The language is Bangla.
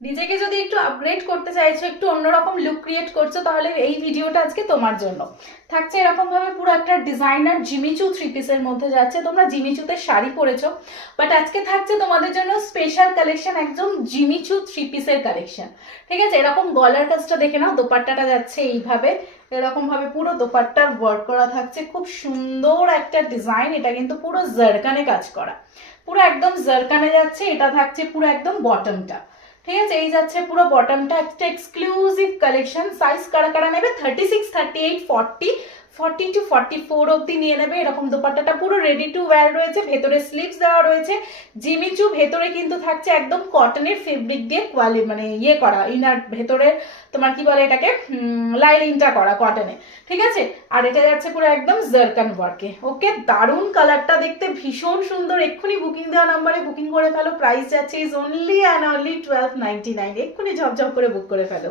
নিজেকে যদি একটু আপগ্রেড করতে চাইছো, একটু অন্যরকম লুক ক্রিয়েট করছো, তাহলে এই ভিডিওটা আজকে তোমার জন্য। থাকছে এরকম ভাবে পুরো একটা ডিজাইনার জিমিচু থ্রি পিসের মধ্যে যাচ্ছে। তোমরা জিমিচুতে শাড়ি পরেছো, বাট আজকে থাকছে তোমাদের জন্য স্পেশাল কালেকশন, একদম জিমিচু থ্রি পিসের কালেকশন। ঠিক আছে, এরকম গলার কাজটা দেখে নাও, দোপাট্টাটা যাচ্ছে এইভাবে, এরকম ভাবে পুরো দোপাট্টার ওয়ার্ক করা থাকছে, খুব সুন্দর একটা ডিজাইন। এটা কিন্তু পুরো জারকানে কাজ করা, পুরো একদম জারকানে যাচ্ছে। এটা থাকছে পুরো একদম বটমটা। ঠিক আছে, এই যাচ্ছে পুরো বটমটা, একটা এক্সক্লুসিভ কালেকশন। সাইজ কারা কারা নেবে, 36, 38, 40, 40 to 44 অব্দি নিয়ে নেবে। এরকম দোপাট্টাটা পুরো রেডি টু ওয়্যার রয়েছে, ভেতরে স্লিভস দেওয়া রয়েছে জিমিচু, ভেতরে কিন্তু থাকছে একদম কটনের ফেব্রিক দিয়ে মানে ইয়ে করা, ইনার ভেতরে তোমার কি বলে এটাকে, লাইনিংটা করা কটনে। ঠিক আছে, আর এটা যাচ্ছে পুরো একদম জারকান ওয়ার্কে। ওকে, দারুণ কালারটা দেখতে ভীষণ সুন্দর। এক্ষুনি বুকিং দেওয়া নাম্বারে বুকিং করে ফেলো। প্রাইস যাচ্ছে ইজ অনলি অ্যান্ড অনলি 1299। এক্ষুনি ঝপঝপ করে বুক করে ফেলো।